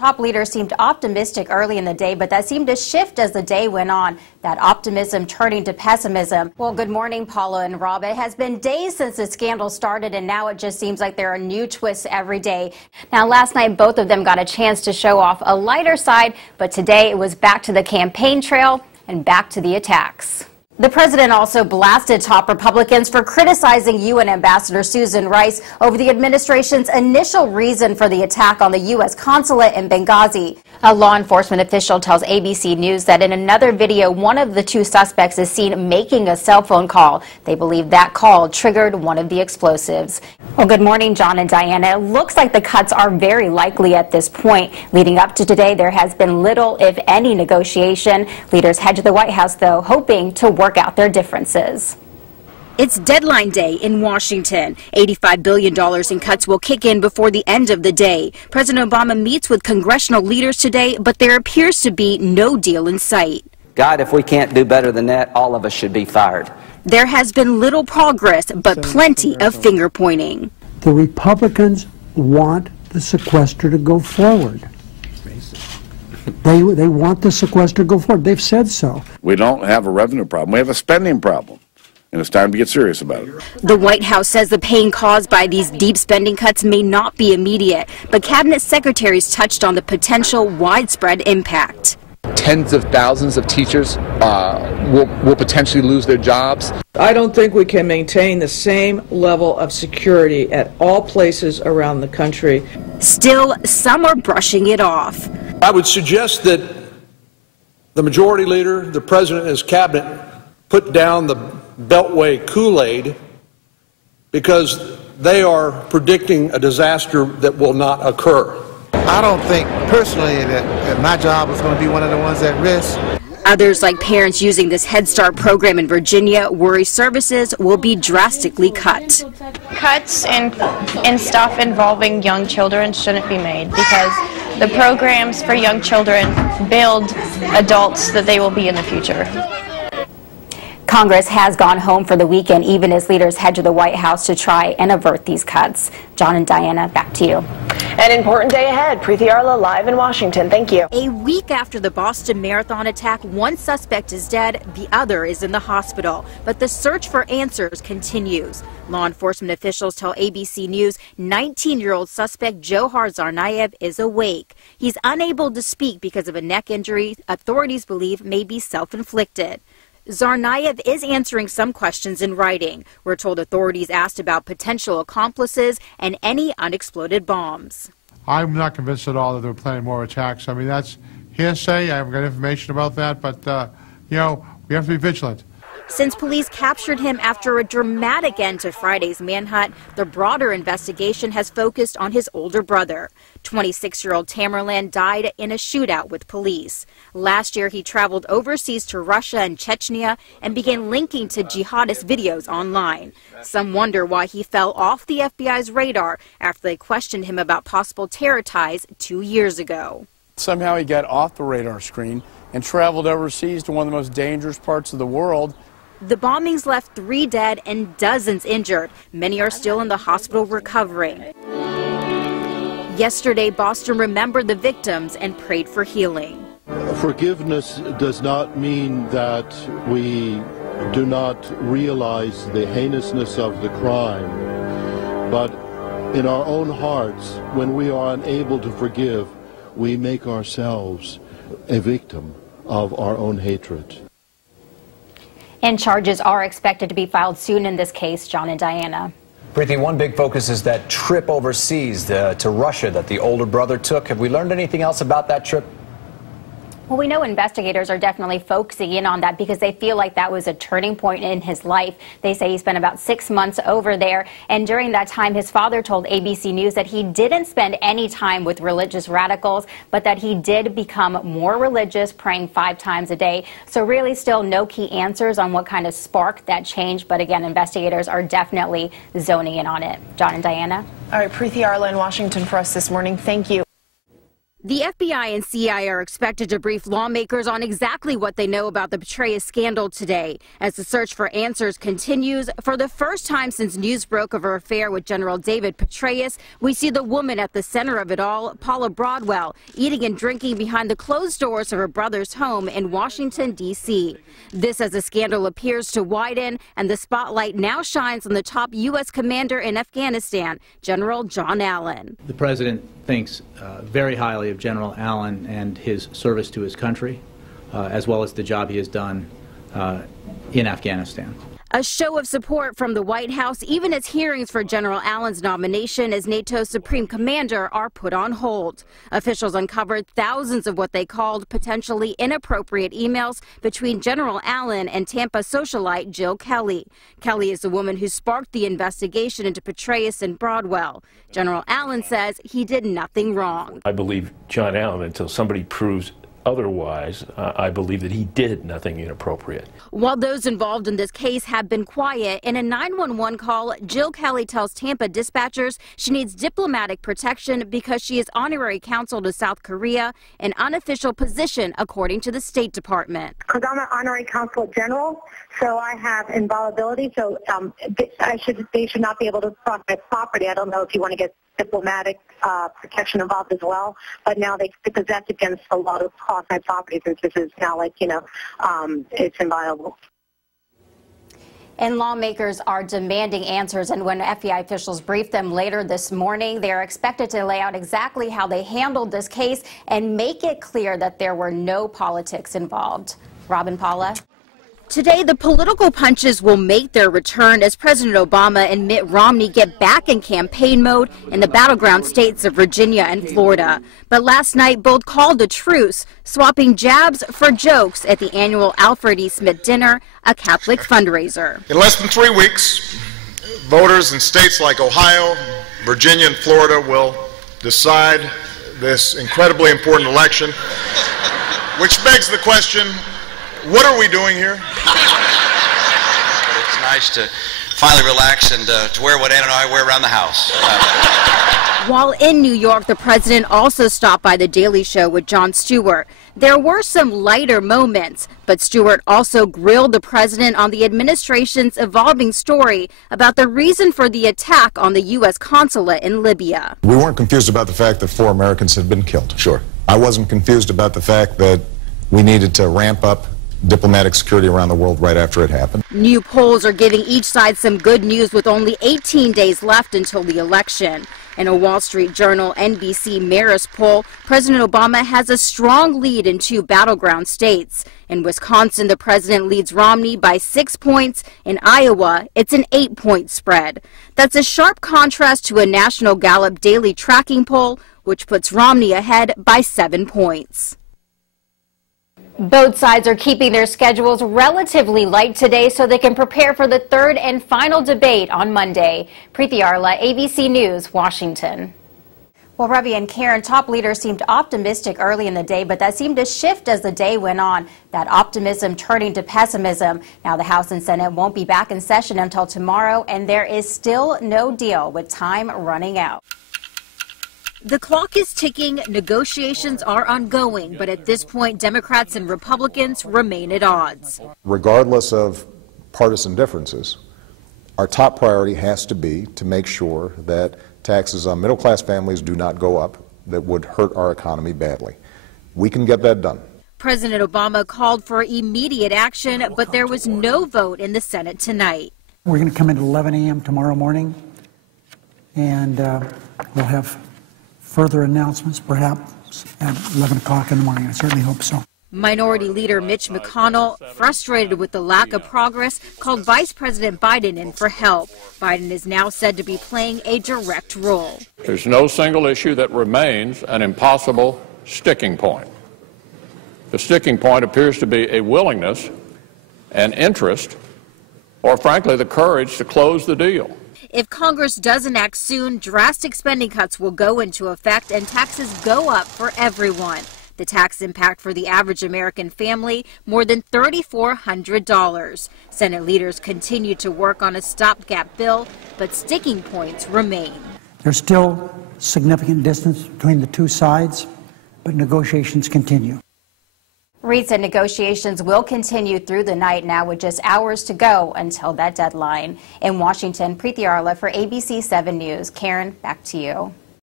Top leaders seemed optimistic early in the day, but that seemed to shift as the day went on. That optimism turning to pessimism. Well, good morning, Paula and Rob. It has been days since the scandal started, and now it just seems like there are new twists every day. Now, last night, both of them got a chance to show off a lighter side, but today it was back to the campaign trail and back to the attacks. The president also blasted top Republicans for criticizing UN Ambassador Susan Rice over the administration's initial reason for the attack on the U.S. consulate in Benghazi. A law enforcement official tells ABC News that in another video, one of the two suspects is seen making a cell phone call. They believe that call triggered one of the explosives. Well, good morning, John and Diana. It looks like the cuts are very likely at this point. Leading up to today, there has been little, if any, negotiation. Leaders head to the White House, though, hoping to work out their differences. It's deadline day in Washington. $85 billion in cuts will kick in before the end of the day. President Obama meets with congressional leaders today, but there appears to be no deal in sight. God, if we can't do better than that, all of us should be fired. There has been little progress, but plenty of finger pointing. The Republicans want the sequester to go forward. They want the sequester to go forward. They've said so. We don't have a revenue problem. We have a spending problem. And it's time to get serious about it. The White House says the pain caused by these deep spending cuts may not be immediate, but cabinet secretaries touched on the potential widespread impact. Tens of thousands of teachers will potentially lose their jobs. I don't think we can maintain the same level of security at all places around the country. Still, some are brushing it off. I would suggest that the majority leader, the president, and his cabinet put down the Beltway Kool-Aid because they are predicting a disaster that will not occur. I don't think personally that my job is going to be one of the ones at risk. Others, like parents using this Head Start program in Virginia, worry services will be drastically cut. Cuts in stuff involving young children shouldn't be made because the programs for young children build adults that they will be in the future. Congress has gone home for the weekend, even as leaders head to the White House to try and avert these cuts. John and Diana, back to you. An important day ahead. Preeti Arla live in Washington. Thank you. A week after the Boston Marathon attack, one suspect is dead, the other is in the hospital. But the search for answers continues. Law enforcement officials tell ABC News 19-year-old suspect Johar Tsarnaev is awake. He's unable to speak because of a neck injury authorities believe may be self-inflicted. Tsarnaev is answering some questions in writing. We're told authorities asked about potential accomplices and any unexploded bombs. I'm not convinced at all that they're planning more attacks. I mean, that's hearsay. I haven't got information about that, but, you know, we have to be vigilant. Since police captured him after a dramatic end to Friday's manhunt, the broader investigation has focused on his older brother. 26-year-old Tamerlan died in a shootout with police. Last year, he traveled overseas to Russia and Chechnya and began linking to jihadist videos online. Some wonder why he fell off the FBI's radar after they questioned him about possible terror ties 2 years ago. Somehow he got off the radar screen and traveled overseas to one of the most dangerous parts of the world. The bombings left 3 dead and dozens injured. Many are still in the hospital recovering. Yesterday, Boston remembered the victims and prayed for healing. Forgiveness does not mean that we do not realize the heinousness of the crime, but in our own hearts, when we are unable to forgive, we make ourselves a victim of our own hatred. And charges are expected to be filed soon in this case. John and Diana. Preeti, one big focus is that trip overseas to Russia that the older brother took. Have we learned anything else about that trip? Well, we know investigators are definitely focusing in on that because they feel like that was a turning point in his life. They say he spent about 6 months over there. And during that time, his father told ABC News that he didn't spend any time with religious radicals, but that he did become more religious, praying 5 times a day. So really still no key answers on what kind of sparked that change. But again, investigators are definitely zoning in on it. John and Diana. All right, Preeti Arla in Washington for us this morning. Thank you. The FBI and CIA are expected to brief lawmakers on exactly what they know about the Petraeus scandal today. As the search for answers continues, for the first time since news broke of her affair with General David Petraeus, we see the woman at the center of it all, Paula Broadwell, eating and drinking behind the closed doors of her brother's home in Washington, D.C. This as the scandal appears to widen, and the spotlight now shines on the top U.S. commander in Afghanistan, General John Allen. The president thinks very highly of General Allen and his service to his country, as well as the job he has done in Afghanistan. A show of support from the White House, even as hearings for General Allen's nomination as NATO's supreme commander are put on hold. Officials uncovered thousands of what they called potentially inappropriate emails between General Allen and Tampa socialite Jill Kelly. Kelly is the woman who sparked the investigation into Petraeus and Broadwell. General Allen says he did nothing wrong. I believe John Allen until somebody proves otherwise. I believe that he did nothing inappropriate. While those involved in this case have been quiet, in a 911 call, Jill Kelly tells Tampa dispatchers she needs diplomatic protection because she is honorary consul to South Korea, an unofficial position according to the State Department. Because I'm an honorary consul general, so I have inviolability, so they should not be able to cross my property. I don't know if you want to get diplomatic protection involved as well, but now because that's against the law to cross my property, since this is now it's inviolable. And lawmakers are demanding answers, and when FBI officials brief them later this morning, they are expected to lay out exactly how they handled this case and make it clear that there were no politics involved. Robin, Paula. Today, the political punches will make their return as President Obama and Mitt Romney get back in campaign mode in the battleground states of Virginia and Florida. But last night, both called a truce, swapping jabs for jokes at the annual Alfred E. Smith Dinner, a Catholic fundraiser. In less than 3 weeks, voters in states like Ohio, Virginia, and Florida will decide this incredibly important election, which begs the question, what are we doing here? It's nice to finally relax and to wear what Ann and I wear around the house. While in New York, the president also stopped by The Daily Show with Jon Stewart. There were some lighter moments, but Stewart also grilled the president on the administration's evolving story about the reason for the attack on the U.S. consulate in Libya. We weren't confused about the fact that 4 Americans had been killed. Sure. I wasn't confused about the fact that we needed to ramp up diplomatic security around the world right after it happened. New polls are giving each side some good news with only 18 days left until the election. In a Wall Street Journal NBC Marist poll, President Obama has a strong lead in 2 battleground states. In Wisconsin, the president leads Romney by 6 points. In Iowa, it's an 8-point spread. That's a sharp contrast to a National Gallup daily tracking poll, which puts Romney ahead by 7 points. Both sides are keeping their schedules relatively light today so they can prepare for the third and final debate on Monday. Preeti Arla, ABC News, Washington. Well, Ravi and Karen, top leaders seemed optimistic early in the day, but that seemed to shift as the day went on, that optimism turning to pessimism. Now the House and Senate won't be back in session until tomorrow, and there is still no deal with time running out. The clock is ticking, negotiations are ongoing, but at this point, Democrats and Republicans remain at odds. Regardless of partisan differences, our top priority has to be to make sure that taxes on middle-class families do not go up that would hurt our economy badly. We can get that done. President Obama called for immediate action, but there was no vote in the Senate tonight. We're going to come in at 11 a.m. tomorrow morning, and we'll have further announcements perhaps at 11 o'clock in the morning. I certainly hope so. Minority Leader Mitch McConnell, frustrated with the lack of progress, called Vice President Biden in for help. Biden is now said to be playing a direct role. There's no single issue that remains an impossible sticking point. The sticking point appears to be a willingness, an interest, or frankly the courage to close the deal. If Congress doesn't act soon, drastic spending cuts will go into effect and taxes go up for everyone. The tax impact for the average American family, more than $3,400. Senate leaders continue to work on a stopgap bill, but sticking points remain. There's still significant distance between the two sides. but negotiations continue. Reid said negotiations will continue through the night now with just hours to go until that deadline. In Washington, Preeti Arla for ABC 7 News. Karen, back to you.